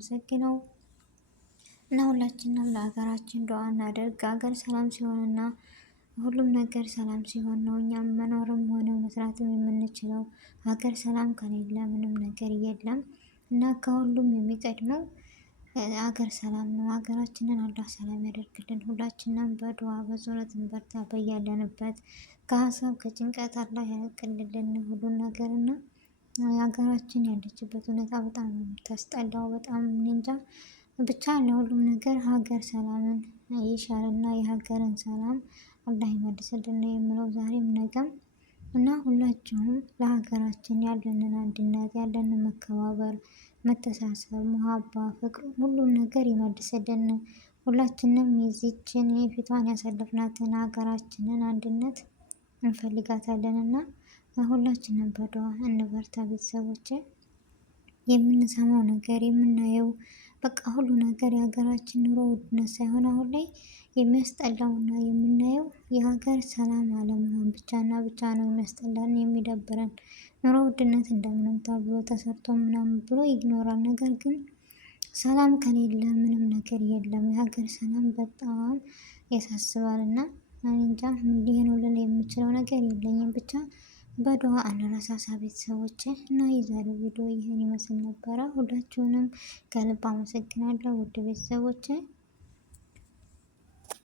የምናመሰግነው። እና ሁላችንም ለሀገራችን ዱዓ እናደርግ። ሀገር ሰላም ሲሆንና ሁሉም ነገር ሰላም ሲሆን ነው እኛም መኖርም ሆነ መስራትም የምንችለው። ሀገር ሰላም ከሌለ ምንም ነገር የለም። እና ከሁሉም የሚቀድመው ሀገር ሰላም ነው። ሀገራችንን አላህ ሰላም ያደርግልን። ሁላችንም በዱዓ በጸሎት እንበርታ። በያለንበት ከሀሳብ ከጭንቀት አላህ ያቅልልን ሁሉን ነገር እና ሀገራችን ያለችበት ሁኔታ በጣም ነው የምታስጠላው። በጣም እኔ እንጃ ብቻ ለሁሉም ነገር ሀገር ሰላምን ይሻልና የሀገርን ሰላም አላህ ይመልስልን ነው የምለው ዛሬም ነገም። እና ሁላችሁም ለሀገራችን ያለንን አንድነት ያለንን መከባበር መተሳሰብ ሙሀባ ፍቅር ሁሉን ነገር ይመልስልን። ሁላችንም የዚችን የፊቷን ያሳለፍናትን ሀገራችንን አንድነት እንፈልጋታለንና ሁላችንም በዱዓ እንበርታ ቤተሰቦቼ። የምንሰማው ነገር የምናየው በቃ ሁሉ ነገር የሀገራችን ኑሮ ውድነት ሳይሆን አሁን ላይ የሚያስጠላውና የምናየው የሀገር ሰላም አለመሆን ብቻና ብቻ ነው የሚያስጠላን የሚደብረን። ኑሮ ውድነት እንደምንም ተብሎ ተሰርቶ ምናምን ብሎ ይግኖራል። ነገር ግን ሰላም ከሌለ ምንም ነገር የለም። የሀገር ሰላም በጣም ያሳስባልና እኔ እንጃ ይሄ ነው ልል የምችለው ነገር የለኝም። ብቻ በዱዓ እንረሳሳ ቤተሰቦቼ። እና የዛሬው ቪዲዮ ይህን ይመስል ነበረ። ሁላችሁንም ከልብ አመሰግናለሁ ውድ ቤተሰቦቼ።